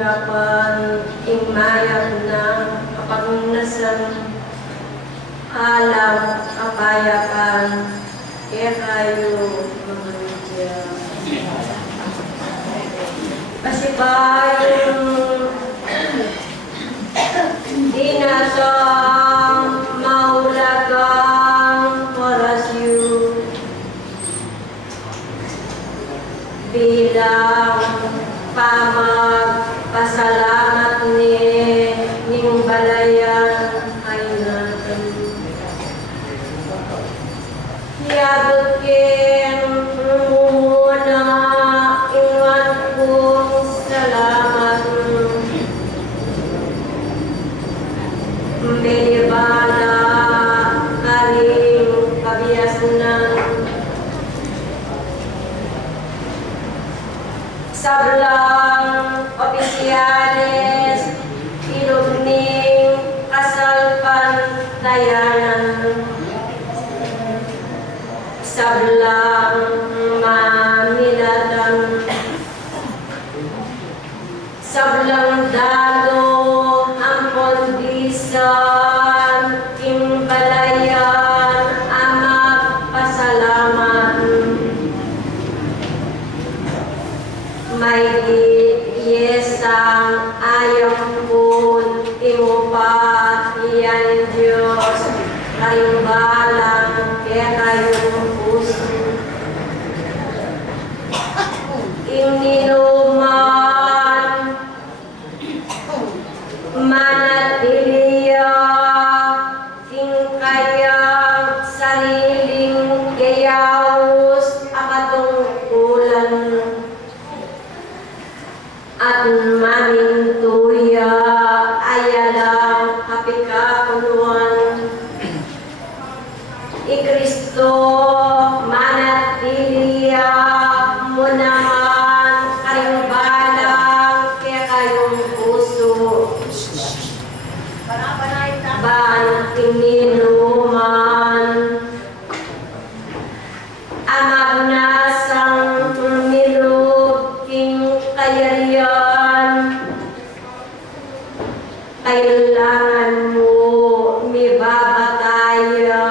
tanggapan imayag ng kapagnasan alam kapayakan kaya kayo mga Diyan. Kasi ba yung dinasang maulagang orasyo bilang pamagpasalamat ning balayan ay natin. Yabot kin muna ingat kong salamat. Binibala karing kabiyasanan sablang opisyales ilugning kasalpantayanan sablang mamilatan sablang dado ang kondisan imbalayan amak pasalaman may yesang ayang pun imupa iyan Diyos kayong balang kaya kayong puso ininuman manatiliya king kayang sariling kayawos akatungkulan at manintuya ayalang kapikakunuan i Kristo manatiliya mo naman kayong balang kaya kayong puso ban ininuman amagnasang milog king kayariyan kailangan mo mibabataya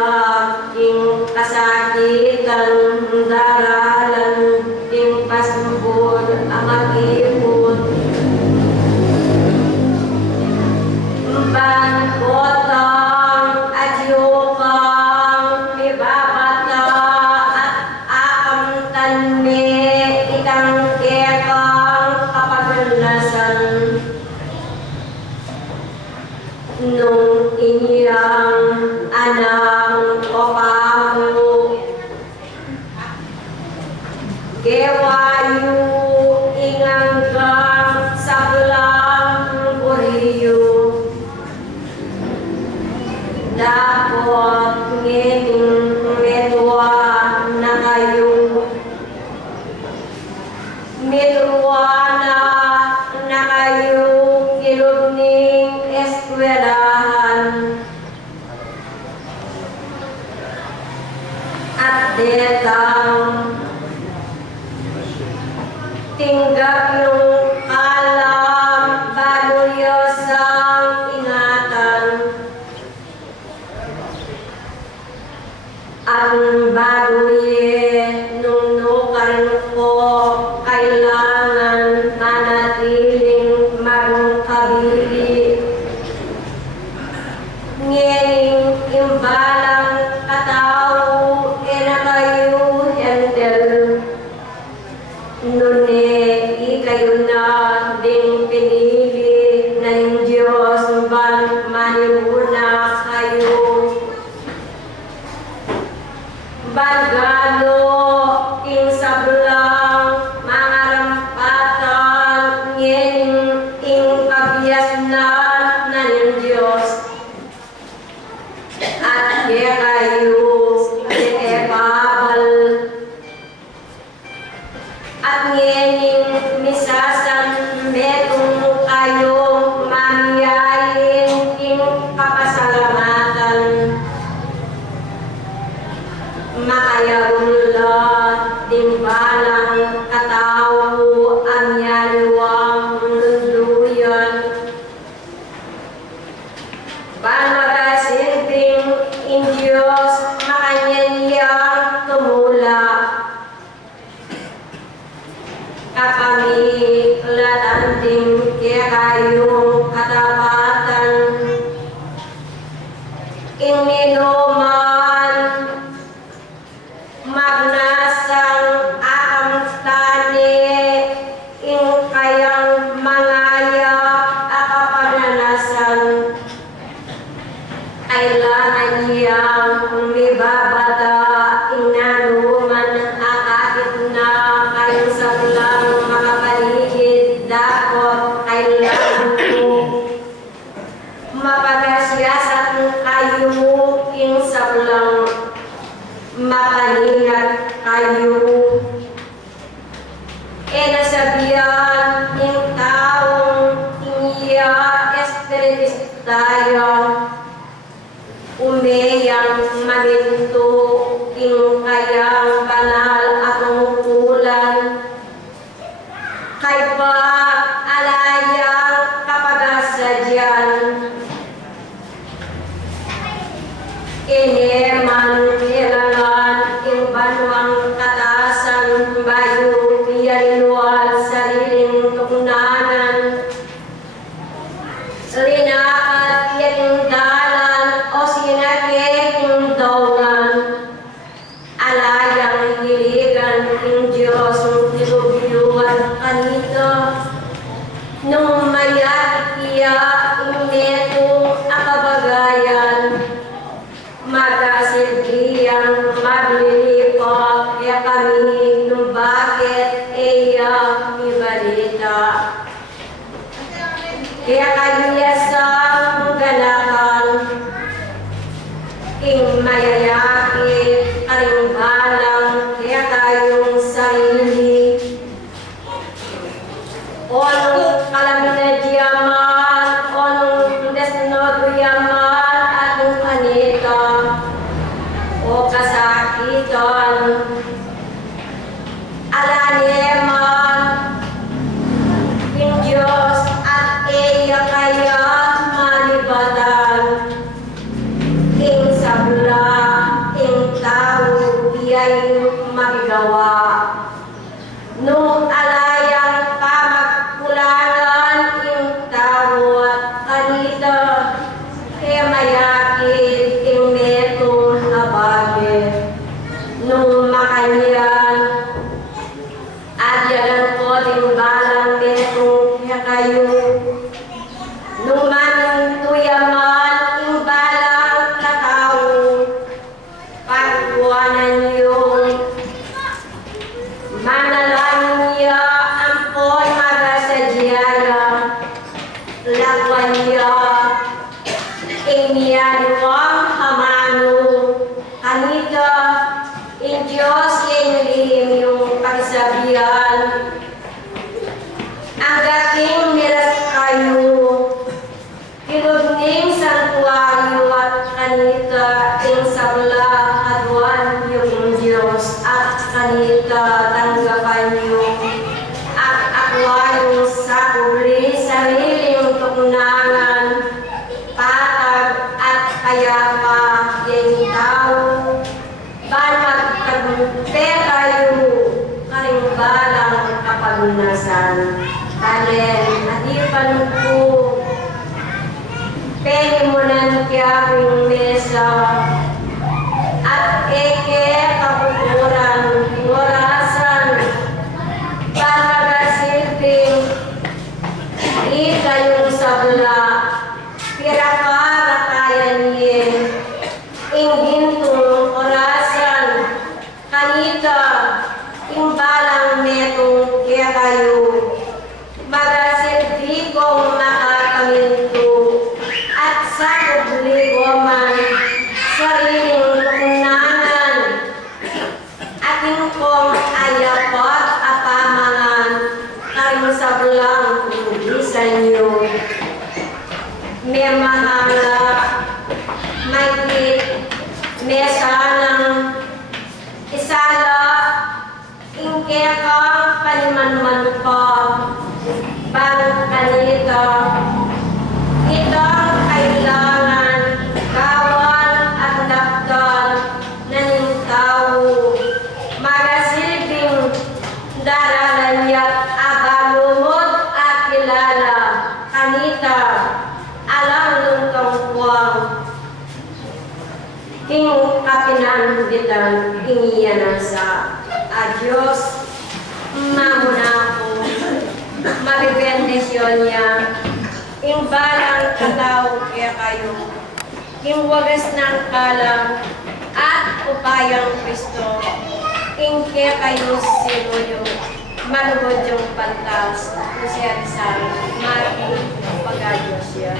king kasakitan daralan king pasubod ang agipon bangkotang adyokang mibabata at akamtan me itang kekang kapaglasan nung inyang anang opamu kewayu inganggang sablang buriyo dapat ngining medwa na kayo milwana na kayo kilubning eskwelahan at detang tinggap yung alam baluyosang ingatan ang baduye nung nukan ko kailangan manatiling magkabili ngayon imbalang katao na kayo handle nune ikayo na ding pinili ng Diyos ban manimuna kayo bagalo king sablang mga rampatan ngayon ing kabiasnan ng Diyos at kaya kayo babal at ngayon misasan meto din kaya kayong katapatan. Ininuman magnasang akamstani ing kayang mangaya akapananasan. Kailangan niyang umibabata inanuman akakit na kayong sablang makapaligid dakot kailangan ko mapagasyasat kayo ing sablang mapaningat kayo. E nasabihan ing taong iniya espiritis tayo umeyang maminto ing kayang banal at umukulan kay pa alayang kapagasadyan. Ineman kailangan ing banwang katasan bayo piyalual sariling tukunanan linakat ing dalan o sinagay ing daungan alayang hiligan ing Diyos ng tinubiluan kanito nung mayat iya ing netong akabagayan magasilbihan maglilipot kaya kami nung bakit iya ibalita. Kaya kanyasang ganakan ing mayayakit aring balang kaya tayong sarili. O nung kalamin na diyaman, o nung desnodo yaman at nung kanita, o kasakitan, alaneman, ing Diyos at iya kaya malibatan, ing sabla, ing tao, iya'y magigawa. Nung alayang pamagkulangan ing tao at kanita, kaya mayakit ing metong nabagit. Nung makanyan, adyagan ko din balang metong kaya kayo. Nung mantuyaman ing balang katao, pagkuhanan yung manalangin niya ampon magasadyaya, lagwan niya ing niyanuang hamano, kanita ing Diyos ing lihim yung pagsabihan. Ang dating nilas kayo, kinugning santuaryo at kanita ing sabla adwan yung Diyos at kanita tanggapan yung at akwayo sa kubli sariling tukunangan patag at kayapa yung tao ban magtagunte kayo karing balang kapagunasan kalen adipan ko penimunan kaya yung mesa at eke kapukuran orasan pamagasilping di kayong sabla pirakarapayan niya ing gintong orasan kanita ing balang netong kaya kayo magasilpi kong makakaminto at sa kubligoman sariling tukunanan ating kong ayapot apamangan karing sablang kulisan nyo. May mahanga, may git, may sanang isala, ingkaya ka paniman-man pa, bang kanita, itong kailangan kawan at daktal na ning tao magasilbing daralan at abalumot at dalan ingiyanan sa Diyos. Mamuna ako, mabibendisyon niya, ing balang kataw kaya kayo, ing wagas ng kalang at upayang Kristo, ing kaya kayo sinuyo, malugod yung pantas, kusyan sa mati pag-adyos siya.